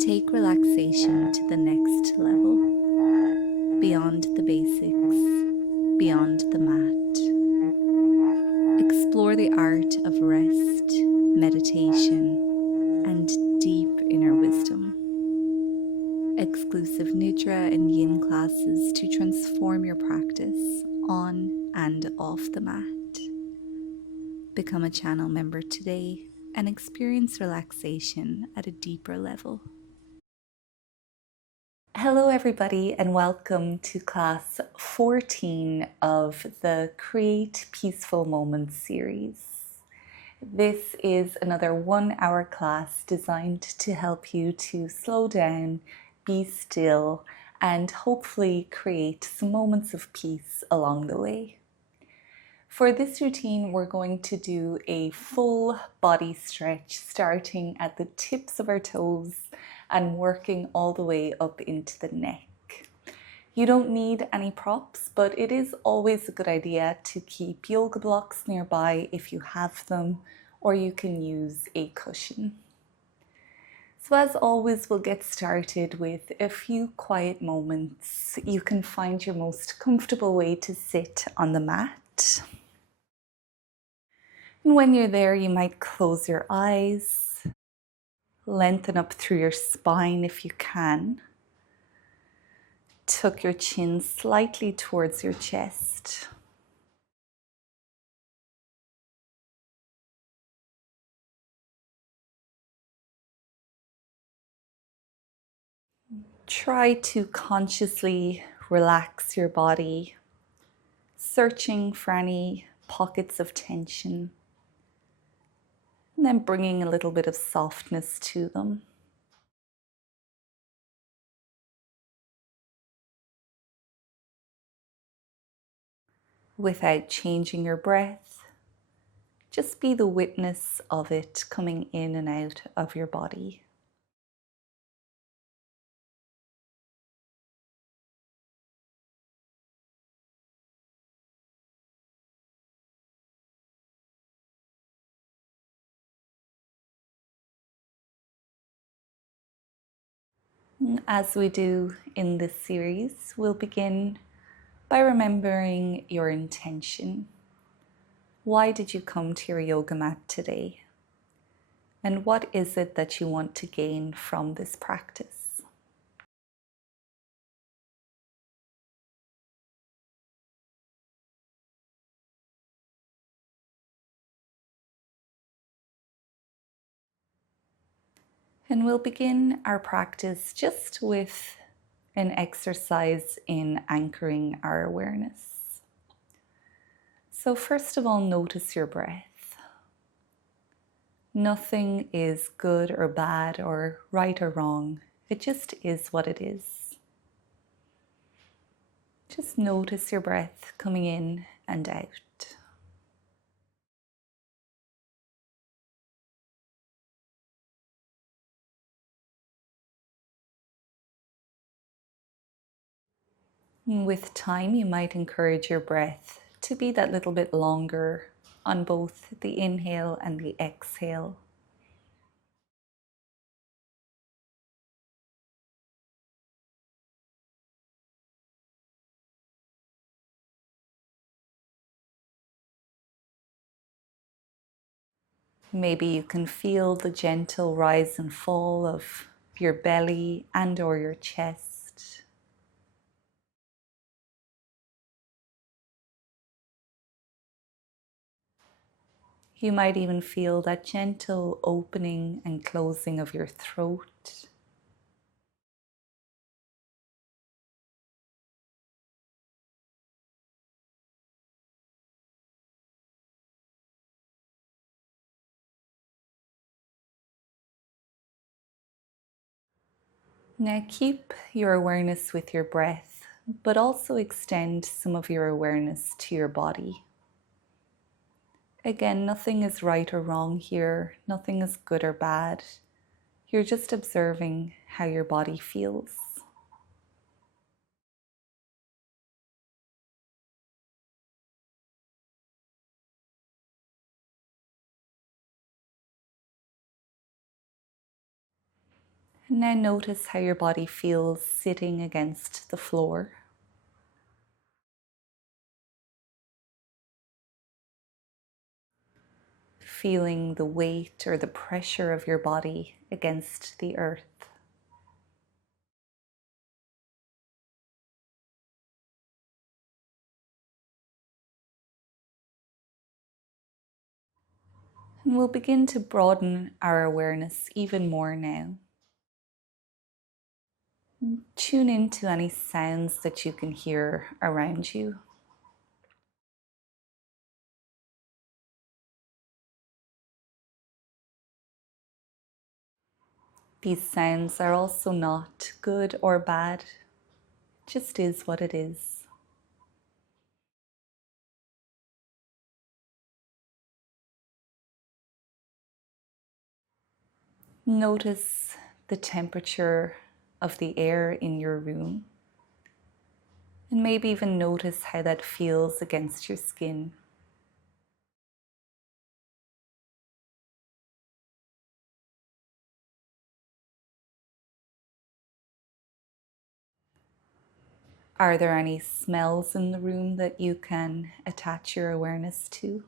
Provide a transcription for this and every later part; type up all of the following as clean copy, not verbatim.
Take relaxation to the next level, beyond the basics, beyond the mat. Explore the art of rest, meditation, and deep inner wisdom. Exclusive Nidra and Yin classes to transform your practice on and off the mat. Become a channel member today and experience relaxation at a deeper level. Hello everybody and welcome to class 14 of the Create Peaceful Moments series. This is another 1-hour class designed to help you to slow down, be still, and hopefully create some moments of peace along the way. For this routine, we're going to do a full body stretch starting at the tips of our toes and working all the way up into the neck. You don't need any props, but it is always a good idea to keep yoga blocks nearby if you have them, or you can use a cushion. So as always, we'll get started with a few quiet moments. You can find your most comfortable way to sit on the mat. And when you're there, you might close your eyes, lengthen up through your spine if you can. Tuck your chin slightly towards your chest. Try to consciously relax your body, searching for any pockets of tension, and then bringing a little bit of softness to them. Without changing your breath, just be the witness of it coming in and out of your body. As we do in this series, we'll begin by remembering your intention. Why did you come to your yoga mat today? And what is it that you want to gain from this practice? And we'll begin our practice just with an exercise in anchoring our awareness. So first of all, notice your breath. Nothing is good or bad or right or wrong. It just is what it is. Just notice your breath coming in and out. With time, you might encourage your breath to be that little bit longer on both the inhale and the exhale. Maybe you can feel the gentle rise and fall of your belly and or your chest. You might even feel that gentle opening and closing of your throat. Now keep your awareness with your breath, but also extend some of your awareness to your body. Again, nothing is right or wrong here. Nothing is good or bad. You're just observing how your body feels. And now notice how your body feels sitting against the floor. Feeling the weight or the pressure of your body against the earth. And we'll begin to broaden our awareness even more now. Tune into any sounds that you can hear around you. These sounds are also not good or bad, it just is what it is. Notice the temperature of the air in your room, and maybe even notice how that feels against your skin. Are there any smells in the room that you can attach your awareness to?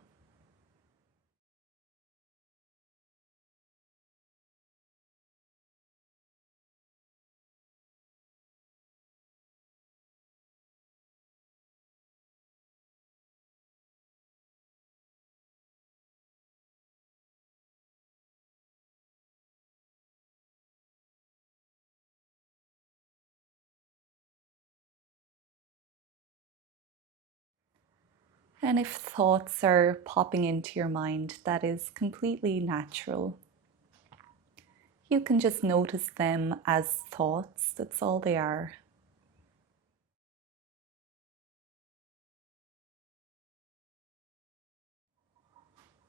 And if thoughts are popping into your mind, that is completely natural. You can just notice them as thoughts, that's all they are.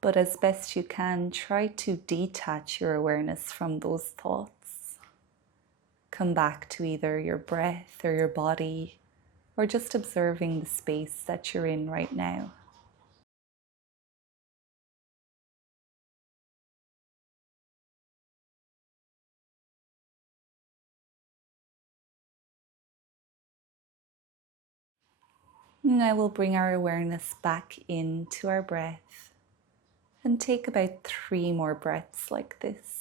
But as best you can, try to detach your awareness from those thoughts. Come back to either your breath or your body, or just observing the space that you're in right now. Now we'll bring our awareness back into our breath and take about 3 more breaths like this.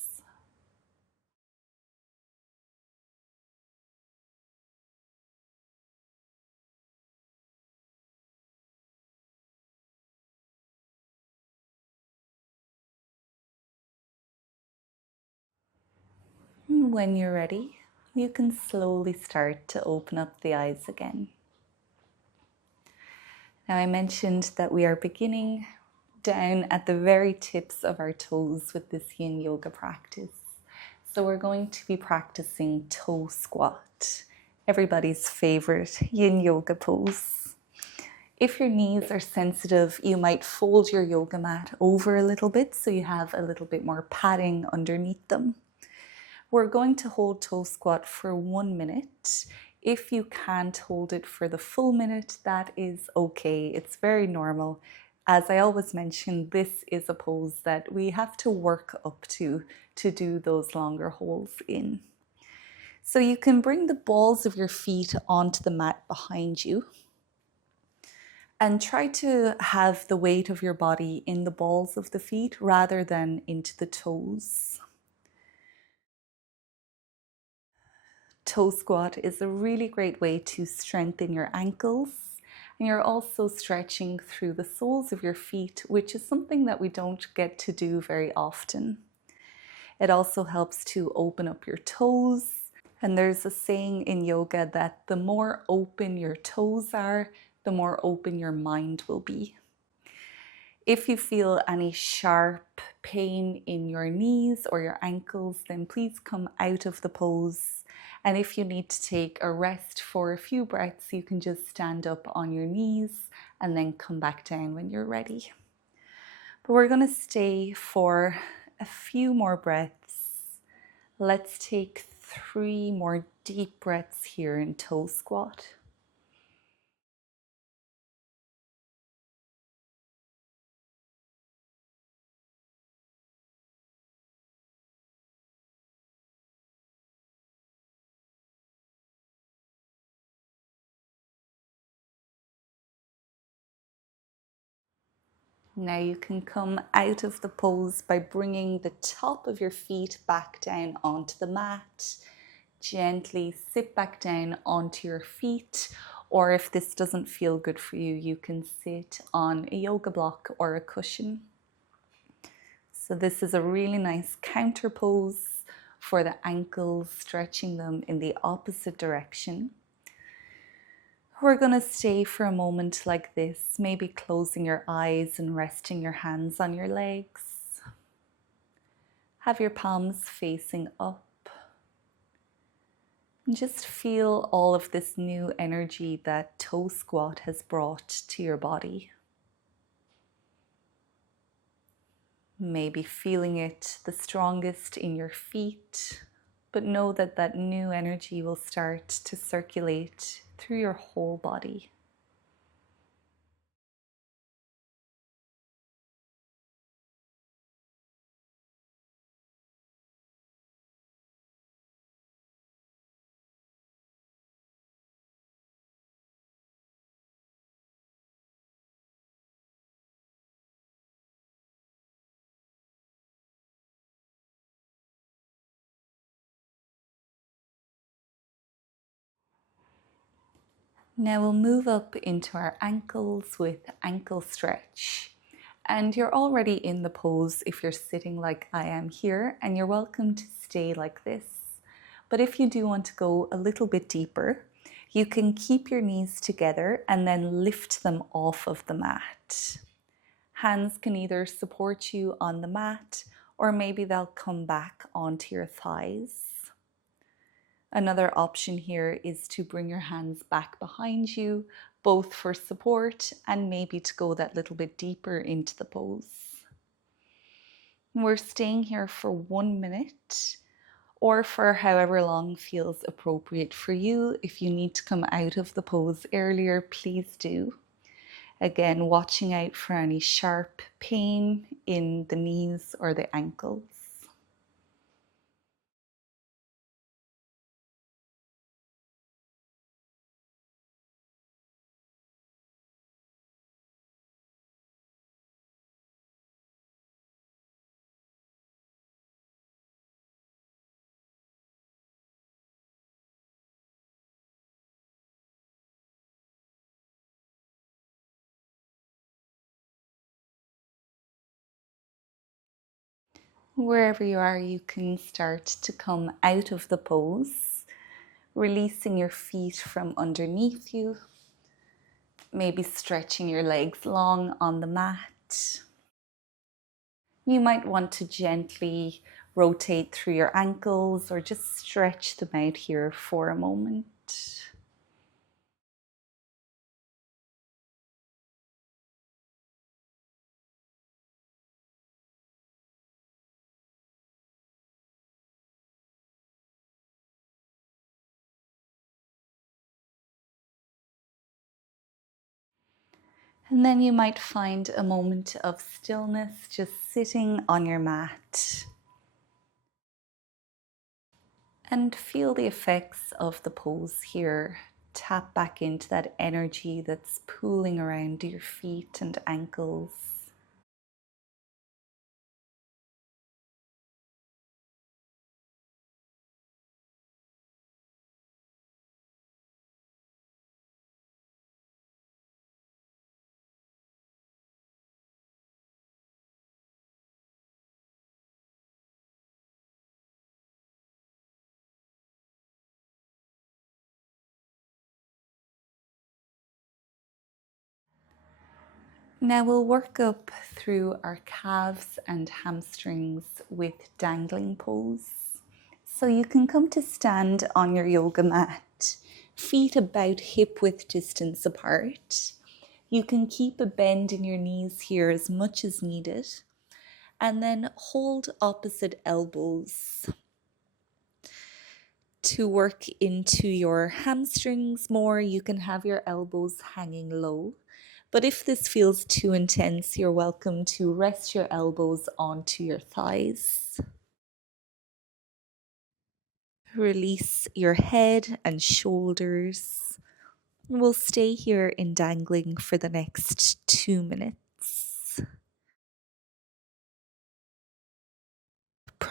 When you're ready, you can slowly start to open up the eyes again. Now, I mentioned that we are beginning down at the very tips of our toes with this Yin Yoga practice. So we're going to be practicing toe squat, everybody's favorite Yin Yoga pose. If your knees are sensitive, you might fold your yoga mat over a little bit so you have a little bit more padding underneath them. We're going to hold toe squat for 1 minute. If you can't hold it for the full minute, that is okay. It's very normal. As I always mention, this is a pose that we have to work up to do those longer holds in. So you can bring the balls of your feet onto the mat behind you and try to have the weight of your body in the balls of the feet rather than into the toes. Toe squat is a really great way to strengthen your ankles, and you're also stretching through the soles of your feet, which is something that we don't get to do very often. It also helps to open up your toes, and there's a saying in yoga that the more open your toes are, the more open your mind will be. If you feel any sharp pain in your knees or your ankles, then please come out of the pose. And if you need to take a rest for a few breaths, you can just stand up on your knees and then come back down when you're ready. But we're going to stay for a few more breaths. Let's take 3 more deep breaths here in toe squat. Now you can come out of the pose by bringing the top of your feet back down onto the mat. Gently sit back down onto your feet, or if this doesn't feel good for you, you can sit on a yoga block or a cushion. So this is a really nice counter pose for the ankles, stretching them in the opposite direction. We're going to stay for a moment like this, maybe closing your eyes and resting your hands on your legs. Have your palms facing up. And just feel all of this new energy that toe squat has brought to your body. Maybe feeling it the strongest in your feet, but know that that new energy will start to circulate through your whole body. Now we'll move up into our ankles with ankle stretch. And you're already in the pose if you're sitting like I am here, and you're welcome to stay like this. But if you do want to go a little bit deeper, you can keep your knees together and then lift them off of the mat. Hands can either support you on the mat, or maybe they'll come back onto your thighs. Another option here is to bring your hands back behind you, both for support and maybe to go that little bit deeper into the pose. We're staying here for 1 minute, or for however long feels appropriate for you. If you need to come out of the pose earlier, please do. Again, watching out for any sharp pain in the knees or the ankles. Wherever you are, you can start to come out of the pose, releasing your feet from underneath you, maybe stretching your legs long on the mat. You might want to gently rotate through your ankles or just stretch them out here for a moment. And then you might find a moment of stillness just sitting on your mat. And feel the effects of the pose here. Tap back into that energy that's pooling around your feet and ankles. Now we'll work up through our calves and hamstrings with Dangling Pose. So you can come to stand on your yoga mat, feet about hip width distance apart. You can keep a bend in your knees here as much as needed, and then hold opposite elbows to work into your hamstrings more. You can have your elbows hanging low. But if this feels too intense, you're welcome to rest your elbows onto your thighs. Release your head and shoulders. We'll stay here in dangling for the next 2 minutes.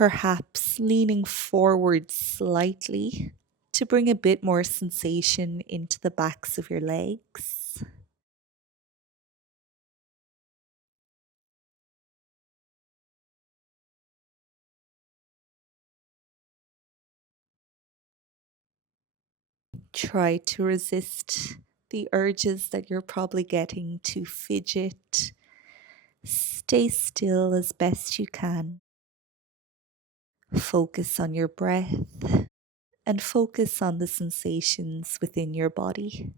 perhaps leaning forward slightly to bring a bit more sensation into the backs of your legs. Try to resist the urges that you're probably getting to fidget. Stay still as best you can. Focus on your breath and focus on the sensations within your body.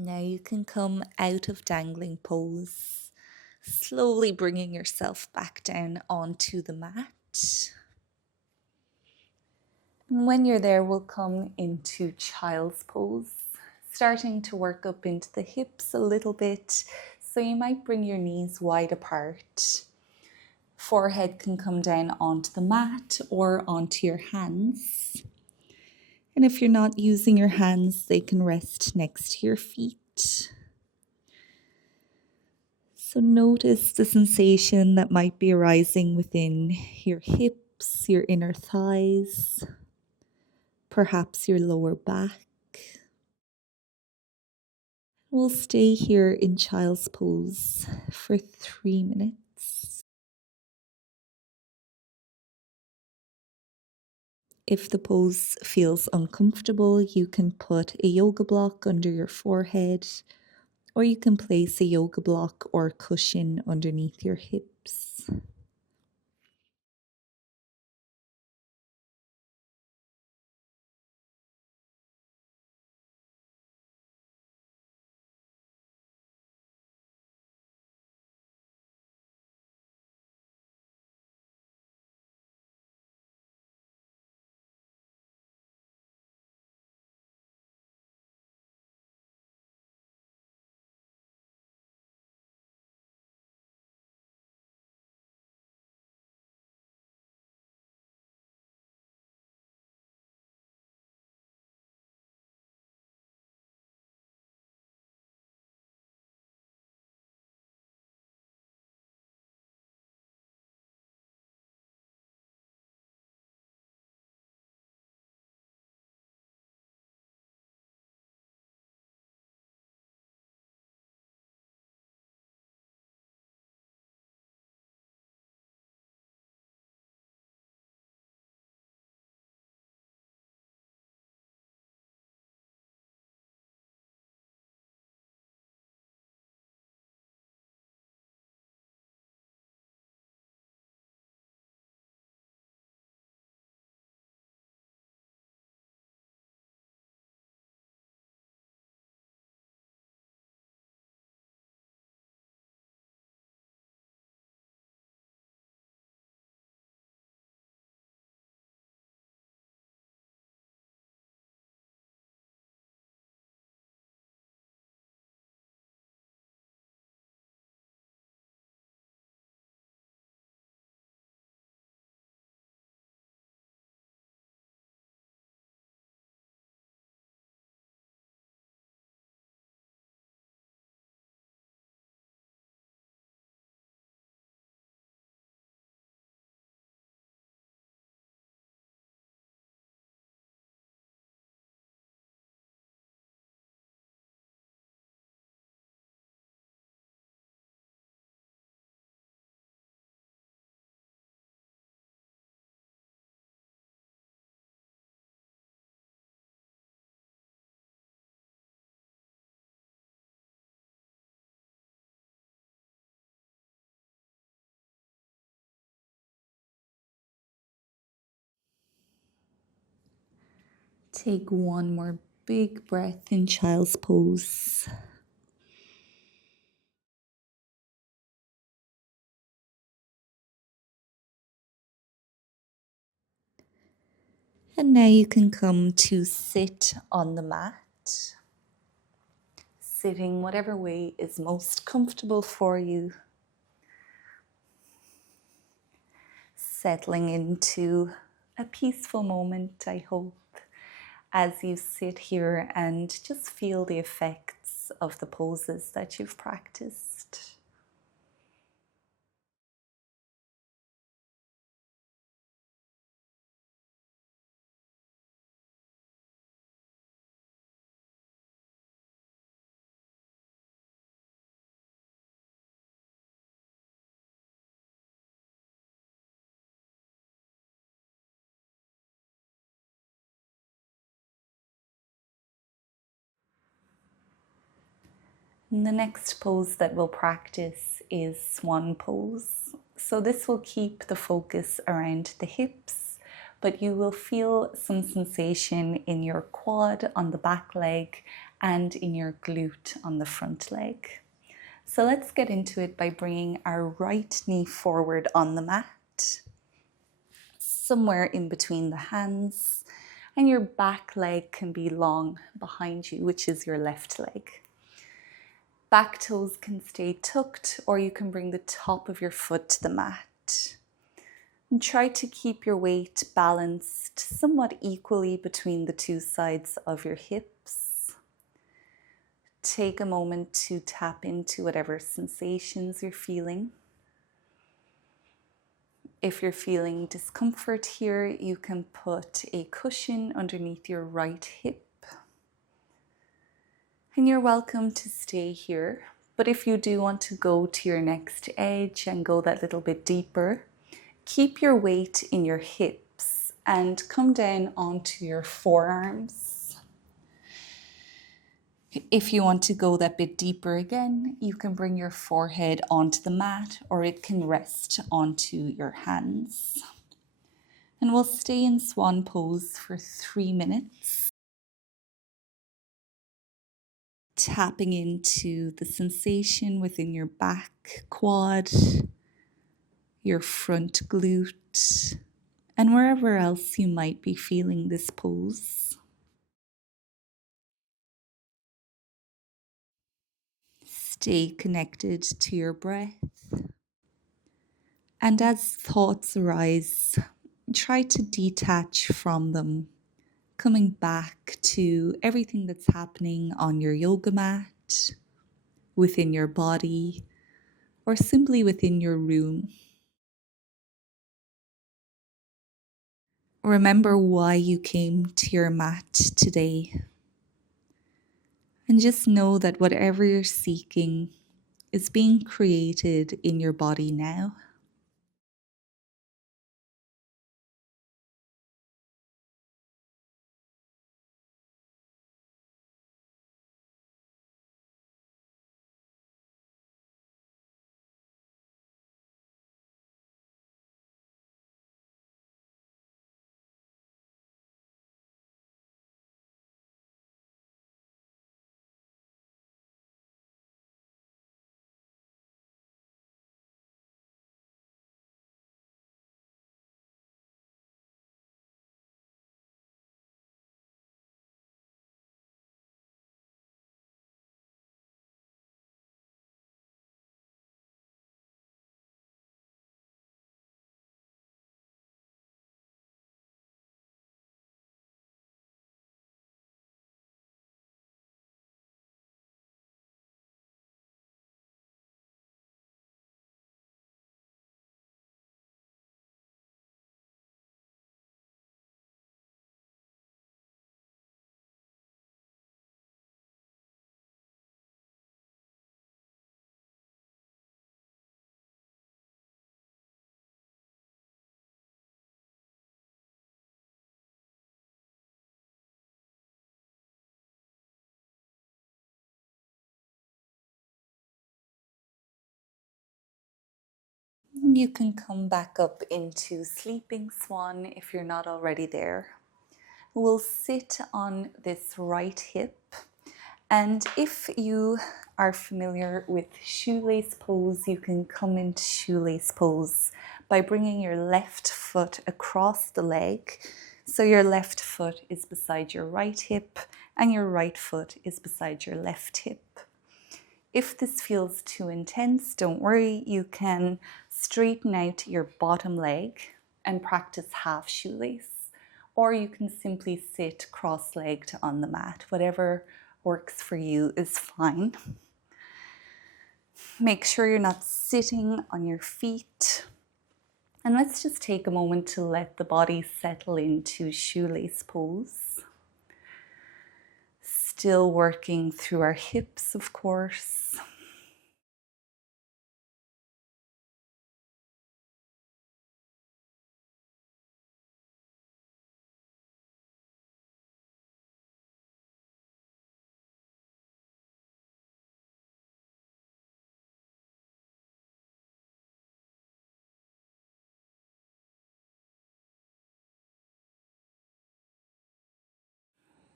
Now you can come out of dangling pose, slowly bringing yourself back down onto the mat. And when you're there, we'll come into child's pose, starting to work up into the hips a little bit. So you might bring your knees wide apart. Forehead can come down onto the mat or onto your hands. And if you're not using your hands, they can rest next to your feet. So notice the sensation that might be arising within your hips, your inner thighs, perhaps your lower back. We'll stay here in child's pose for 3 minutes. If the pose feels uncomfortable, you can put a yoga block under your forehead, or you can place a yoga block or cushion underneath your hips. Take one more big breath in Child's Pose. And now you can come to sit on the mat, sitting whatever way is most comfortable for you, settling into a peaceful moment, I hope, as you sit here and just feel the effects of the poses that you've practiced. And the next pose that we'll practice is Swan Pose. So this will keep the focus around the hips, but you will feel some sensation in your quad on the back leg and in your glute on the front leg. So let's get into it by bringing our right knee forward on the mat, somewhere in between the hands, and your back leg can be long behind you, which is your left leg. Back toes can stay tucked, or you can bring the top of your foot to the mat. And try to keep your weight balanced somewhat equally between the two sides of your hips. Take a moment to tap into whatever sensations you're feeling. If you're feeling discomfort here, you can put a cushion underneath your right hip. And you're welcome to stay here. But if you do want to go to your next edge and go that little bit deeper, keep your weight in your hips and come down onto your forearms. If you want to go that bit deeper again, you can bring your forehead onto the mat, or it can rest onto your hands. And we'll stay in Swan Pose for 3 minutes, tapping into the sensation within your back quad, your front glute, and wherever else you might be feeling this pose. Stay connected to your breath. And as thoughts arise, try to detach from them, coming back to everything that's happening on your yoga mat, within your body, or simply within your room. Remember why you came to your mat today. And just know that whatever you're seeking is being created in your body now. You can come back up into Sleeping Swan if you're not already there. We'll sit on this right hip, and if you are familiar with shoelace pose, you can come into shoelace pose by bringing your left foot across the leg. So your left foot is beside your right hip and your right foot is beside your left hip. If this feels too intense, don't worry, you can straighten out your bottom leg and practice half shoelace, or you can simply sit cross-legged on the mat. Whatever works for you is fine. Make sure you're not sitting on your feet. And let's just take a moment to let the body settle into shoelace pose. Still working through our hips, of course.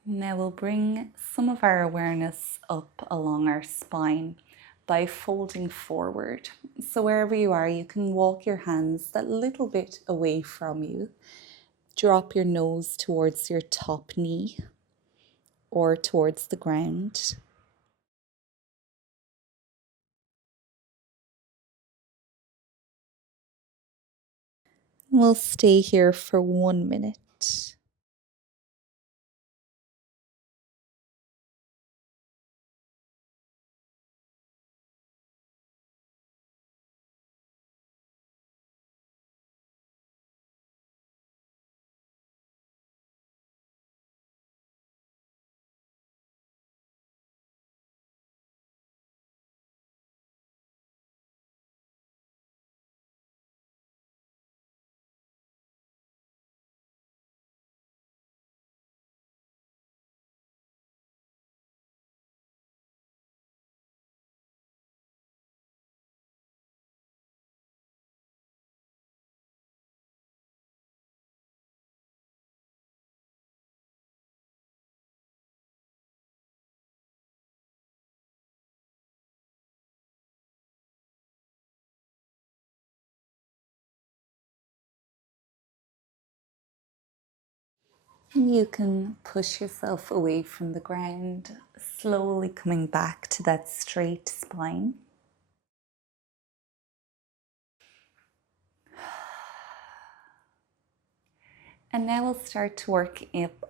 Now we'll bring some of our awareness up along our spine by folding forward. So wherever you are, you can walk your hands that little bit away from you. Drop your nose towards your top knee or towards the ground. We'll stay here for 1 minute. You can push yourself away from the ground, slowly coming back to that straight spine. And now we'll start to work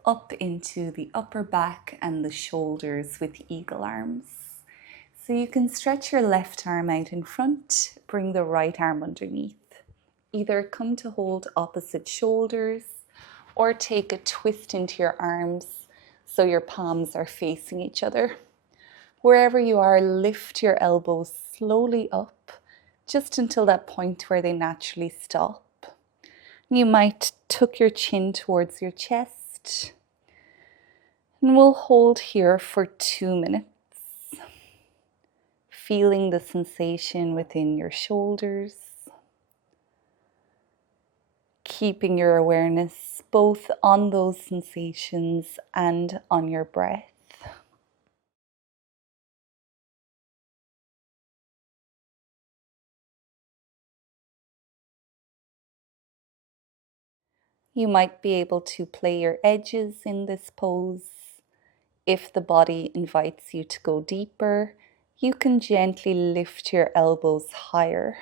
up into the upper back and the shoulders with eagle arms. So you can stretch your left arm out in front, bring the right arm underneath. Either come to hold opposite shoulders or take a twist into your arms so your palms are facing each other. Wherever you are, lift your elbows slowly up just until that point where they naturally stop. You might tuck your chin towards your chest. And we'll hold here for 2 minutes, feeling the sensation within your shoulders, keeping your awareness both on those sensations and on your breath. You might be able to play your edges in this pose. If the body invites you to go deeper, you can gently lift your elbows higher.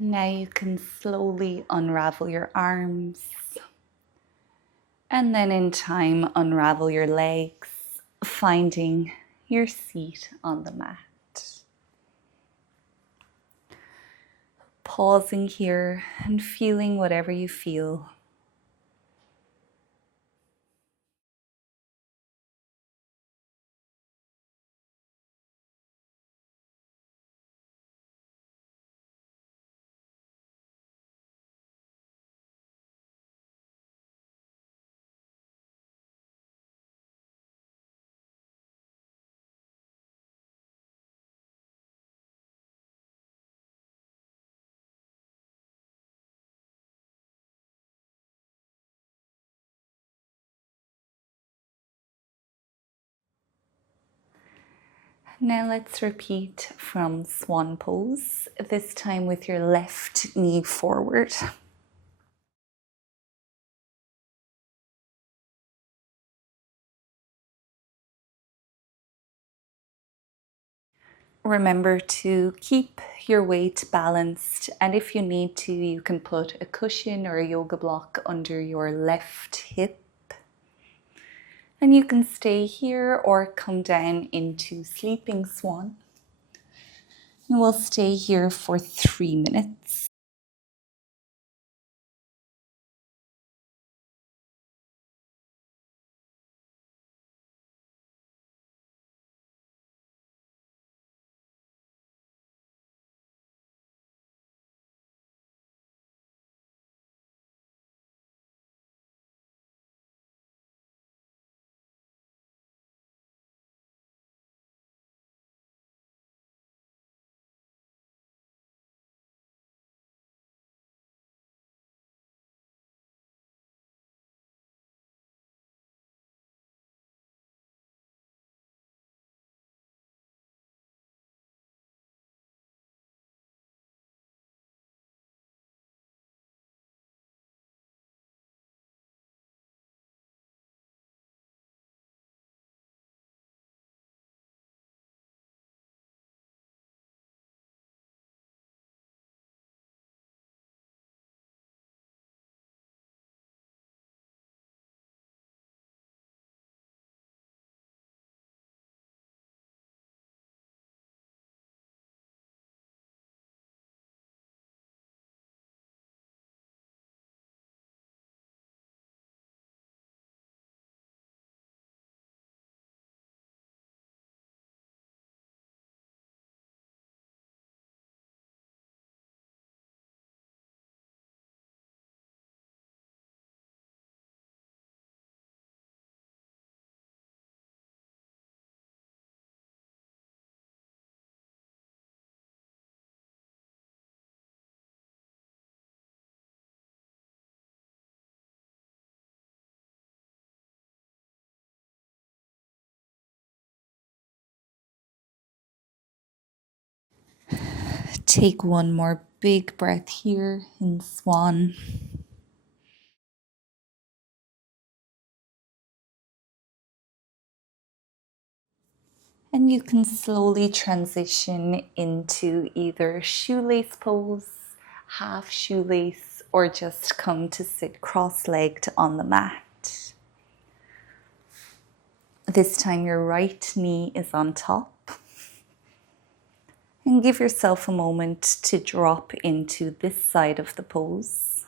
Now you can slowly unravel your arms and then in time unravel your legs, finding your seat on the mat. Pausing here and feeling whatever you feel. Now let's repeat from Swan Pose, this time with your left knee forward. Remember to keep your weight balanced, and if you need to, you can put a cushion or a yoga block under your left hip. And you can stay here or come down into Sleeping Swan. And we'll stay here for 3 minutes. Take one more big breath here in Swan. And you can slowly transition into either shoelace pose, half shoelace, or just come to sit cross-legged on the mat. This time your right knee is on top. And give yourself a moment to drop into this side of the pose.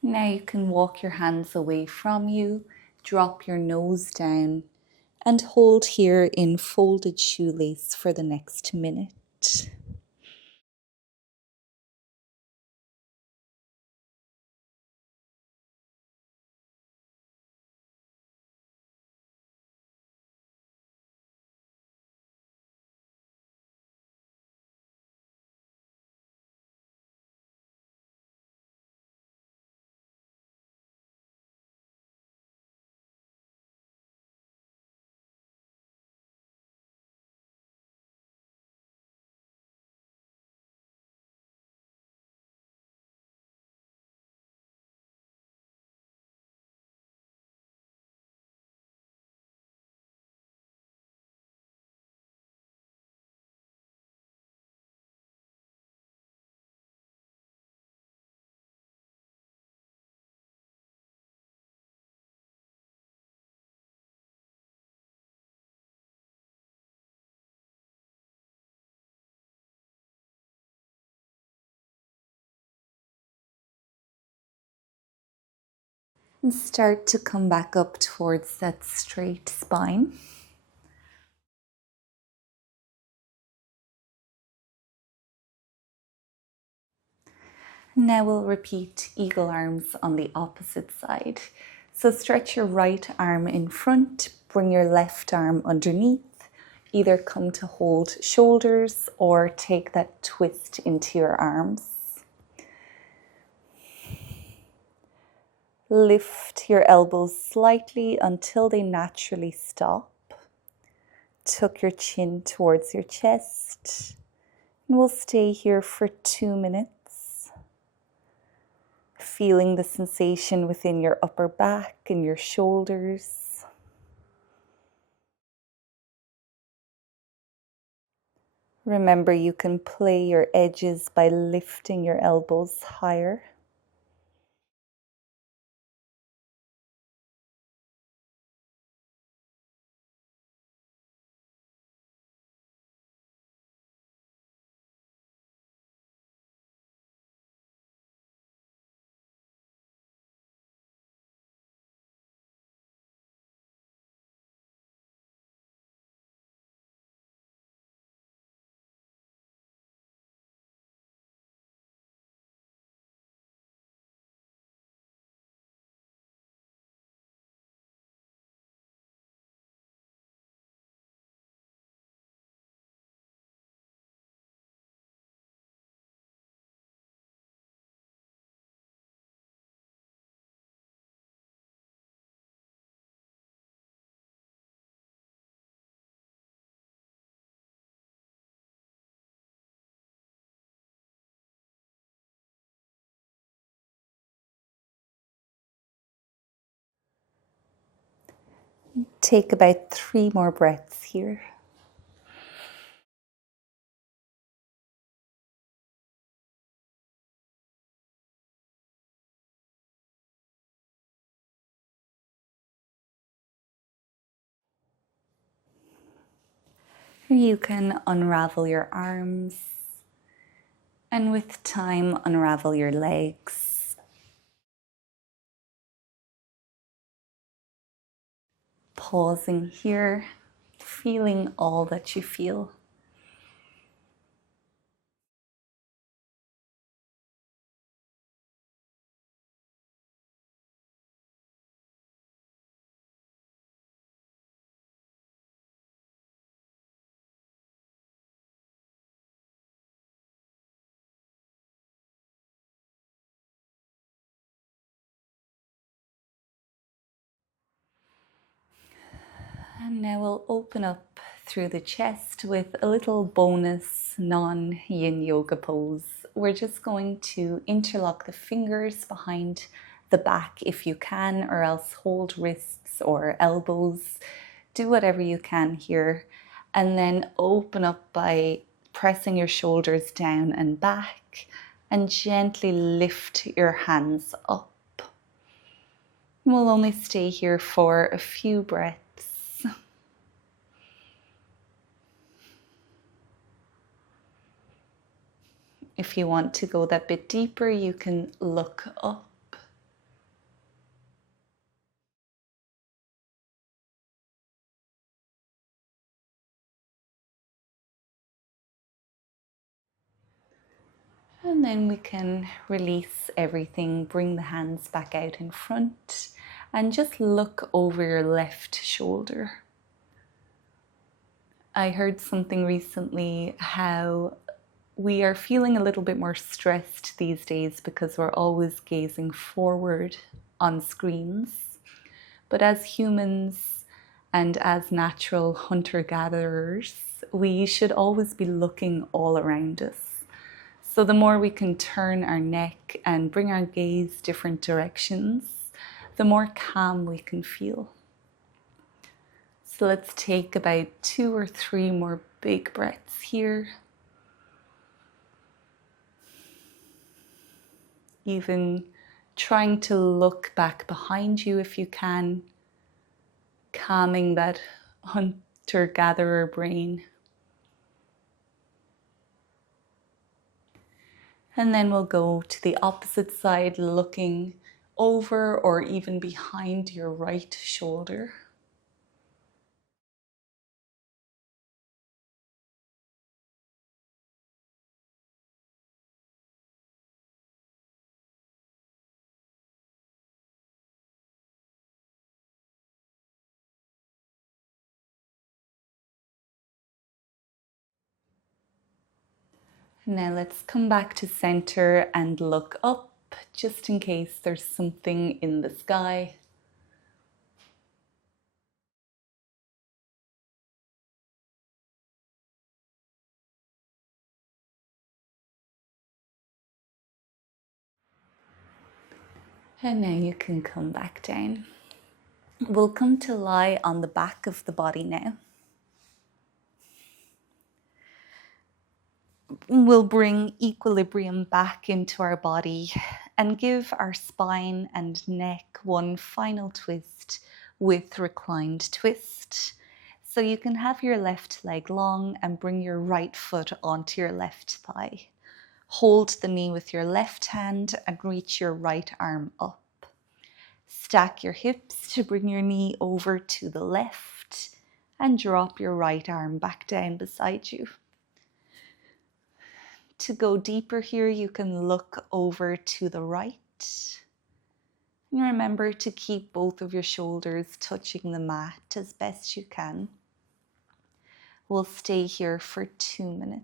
Now you can walk your hands away from you, drop your nose down, and hold here in folded shoelace for the next minute. And start to come back up towards that straight spine. Now we'll repeat eagle arms on the opposite side. So stretch your right arm in front, bring your left arm underneath. Either come to hold shoulders or take that twist into your arms. Lift your elbows slightly until they naturally stop. Tuck your chin towards your chest. And we'll stay here for 2 minutes. Feeling the sensation within your upper back and your shoulders. Remember, you can play your edges by lifting your elbows higher. Take about 3 more breaths here. You can unravel your arms, and with time, unravel your legs. Pausing here, feeling all that you feel. And now we'll open up through the chest with a little bonus non-Yin Yoga pose. We're just going to interlock the fingers behind the back if you can, or else hold wrists or elbows. Do whatever you can here. And then open up by pressing your shoulders down and back, and gently lift your hands up. We'll only stay here for a few breaths. If you want to go that bit deeper, you can look up. And then we can release everything, bring the hands back out in front, and just look over your left shoulder. I heard something recently how we are feeling a little bit more stressed these days because we're always gazing forward on screens. But as humans and as natural hunter-gatherers, we should always be looking all around us. So the more we can turn our neck and bring our gaze different directions, the more calm we can feel. So let's take about 2 or 3 more big breaths here. Even trying to look back behind you if you can, calming that hunter-gatherer brain. And then we'll go to the opposite side, looking over or even behind your right shoulder. Now let's come back to center and look up, just in case there's something in the sky. And now you can come back down. We'll come to lie on the back of the body now. We'll bring equilibrium back into our body and give our spine and neck one final twist with reclined twist. So you can have your left leg long and bring your right foot onto your left thigh. Hold the knee with your left hand and reach your right arm up. Stack your hips to bring your knee over to the left and drop your right arm back down beside you. To go deeper here, you can look over to the right. And remember to keep both of your shoulders touching the mat as best you can. We'll stay here for 2 minutes.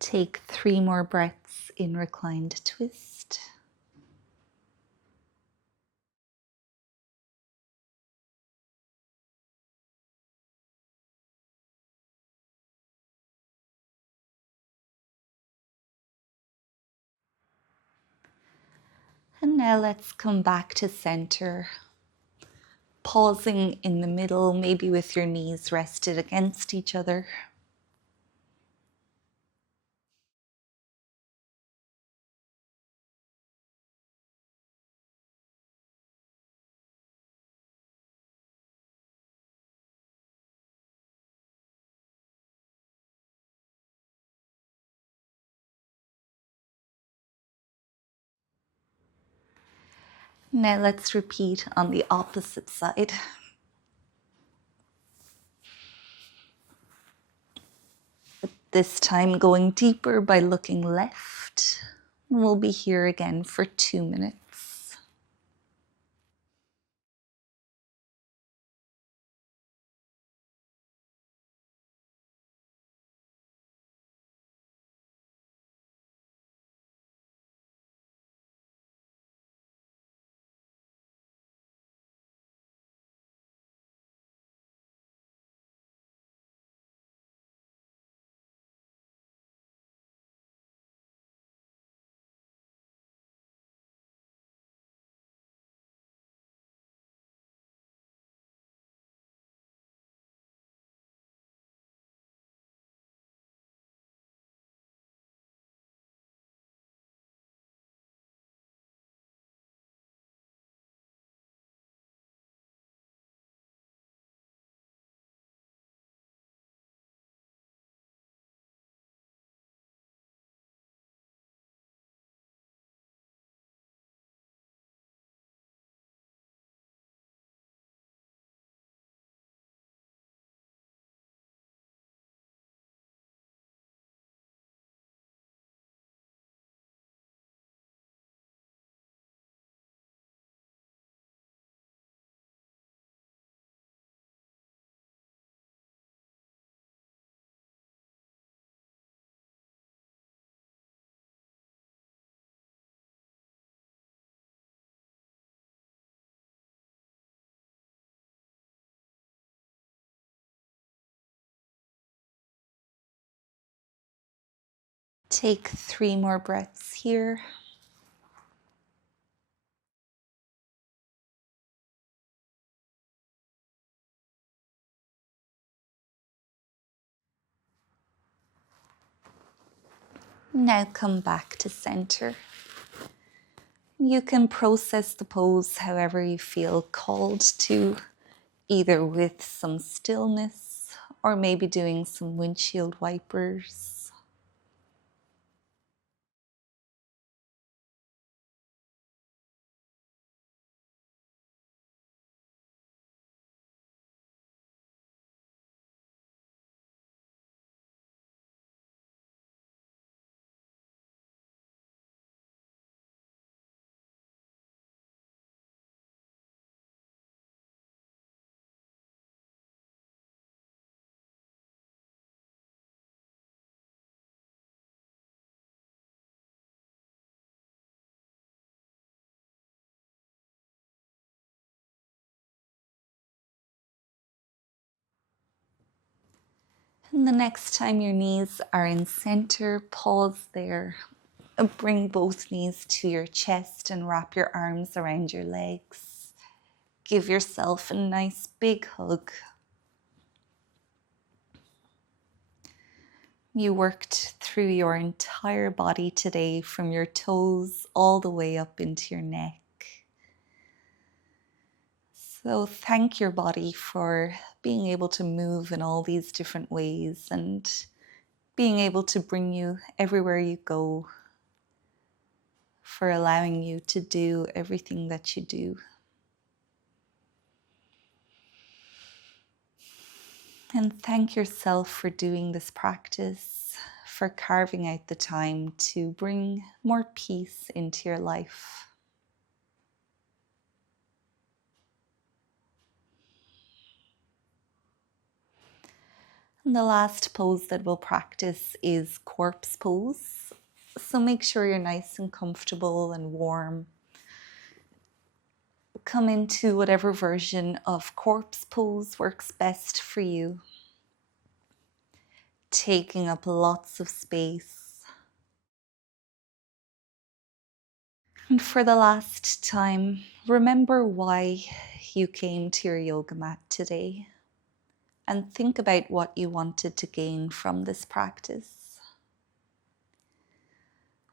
Take 3 more breaths in reclined twist. And now let's come back to center. Pausing in the middle, maybe with your knees rested against each other. Now let's repeat on the opposite side. This time going deeper by looking left. We'll be here again for 2 minutes. Take 3 more breaths here. Now come back to center. You can process the pose however you feel called to, either with some stillness or maybe doing some windshield wipers. And the next time your knees are in center, pause there. Bring both knees to your chest and wrap your arms around your legs. Give yourself a nice big hug. You worked through your entire body today, from your toes all the way up into your neck. So thank your body for being able to move in all these different ways and being able to bring you everywhere you go, for allowing you to do everything that you do. And thank yourself for doing this practice, for carving out the time to bring more peace into your life. And the last pose that we'll practice is corpse pose. So make sure you're nice and comfortable and warm. Come into whatever version of corpse pose works best for you, taking up lots of space. And for the last time, remember why you came to your yoga mat today, and think about what you wanted to gain from this practice.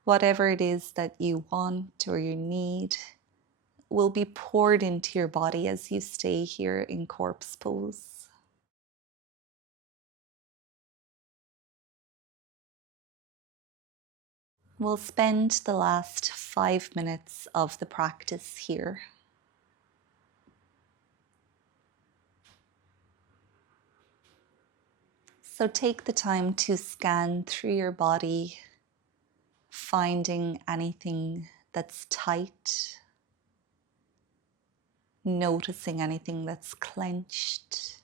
Whatever it is that you want or you need will be poured into your body as you stay here in corpse pose. We'll spend the last 5 minutes of the practice here. So take the time to scan through your body, finding anything that's tight, noticing anything that's clenched,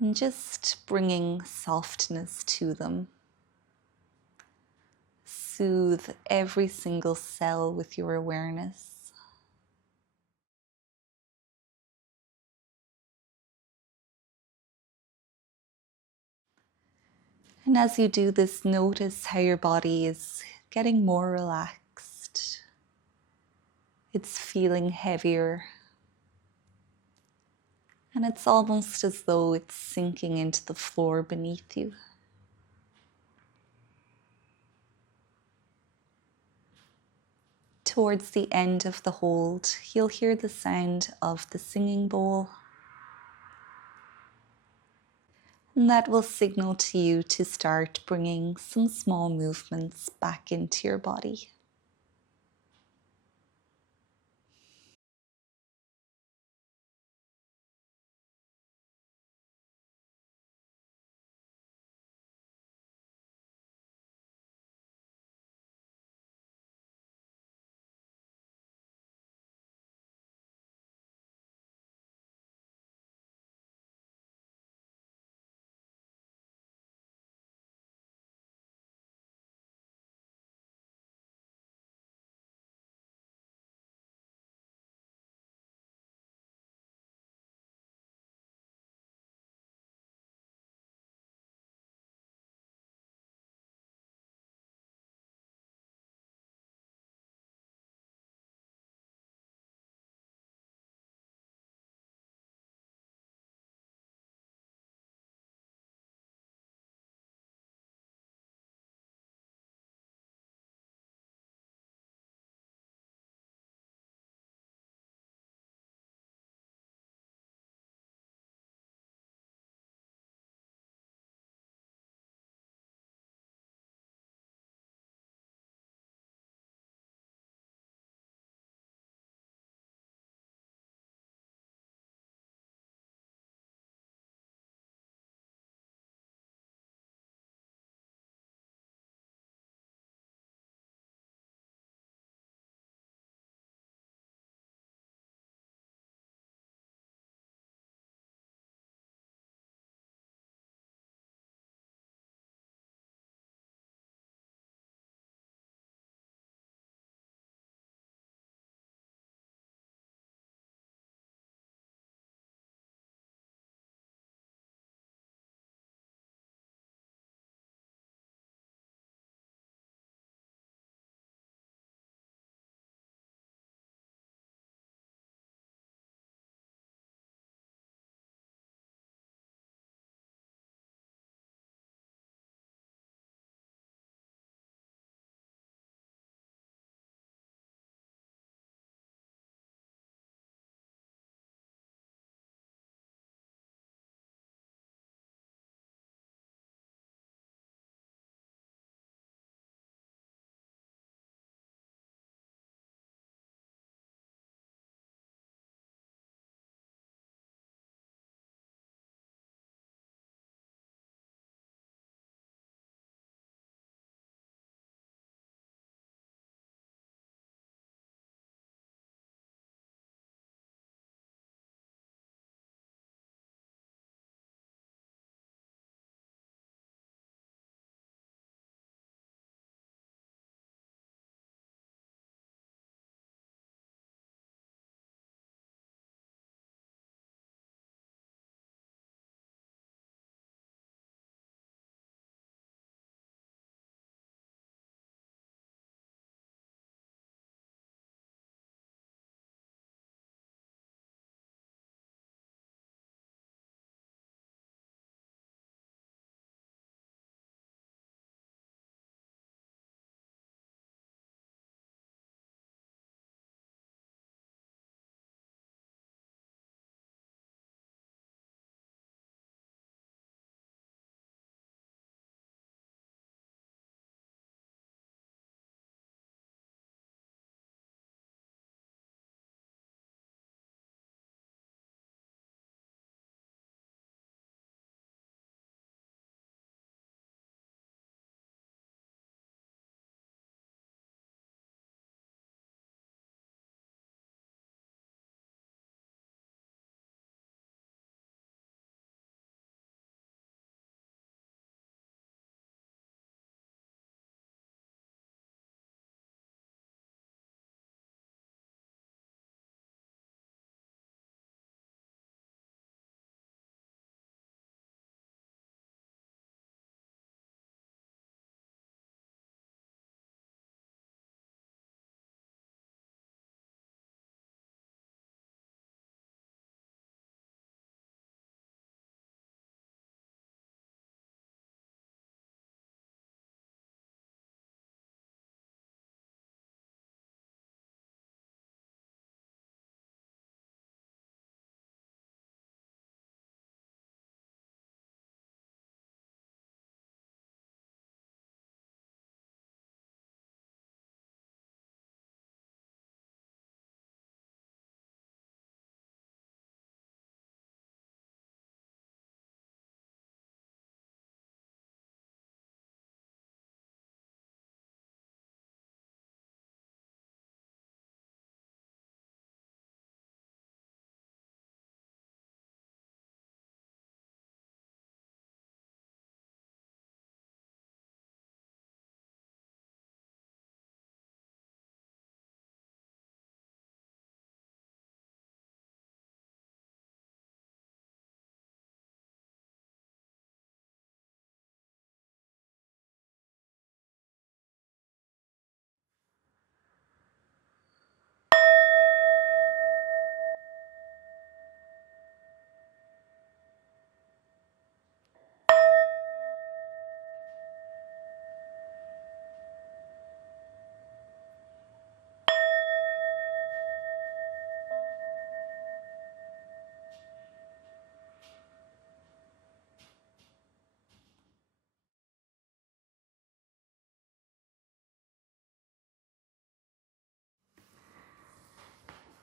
and just bringing softness to them. Soothe every single cell with your awareness. And as you do this, notice how your body is getting more relaxed. It's feeling heavier. And it's almost as though it's sinking into the floor beneath you. Towards the end of the hold, you'll hear the sound of the singing bowl. And that will signal to you to start bringing some small movements back into your body.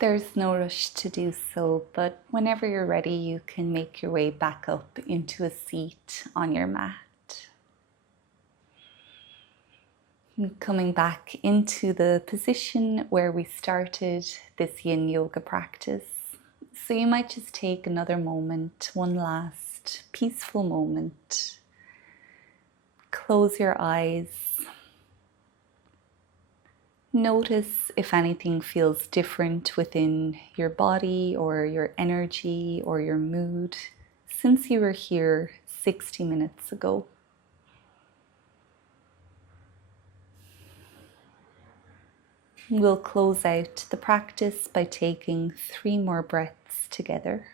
There's no rush to do so, but whenever you're ready, you can make your way back up into a seat on your mat. And coming back into the position where we started this Yin Yoga practice. So you might just take another moment, one last peaceful moment. Close your eyes. Notice if anything feels different within your body or your energy or your mood since you were here 60 minutes ago. We'll close out the practice by taking 3 more breaths together.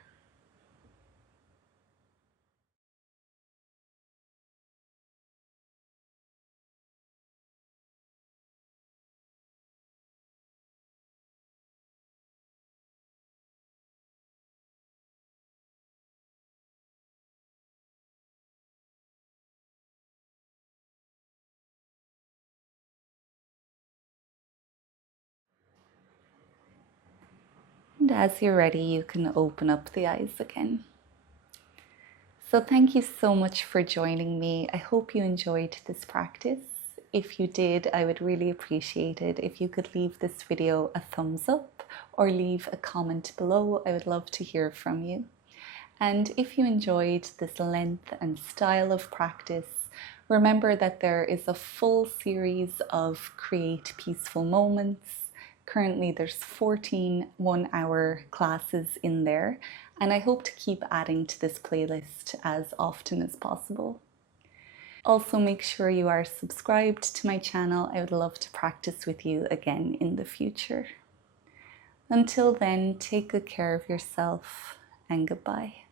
And as you're ready, you can open up the eyes again. So thank you so much for joining me. I hope you enjoyed this practice. If you did, I would really appreciate it if you could leave this video a thumbs up or leave a comment below. I would love to hear from you. And if you enjoyed this length and style of practice, remember that there is a full series of Create Peaceful Moments. Currently there's 14 one-hour classes in there, and I hope to keep adding to this playlist as often as possible. Also, make sure you are subscribed to my channel. I would love to practice with you again in the future. Until then, take good care of yourself and goodbye.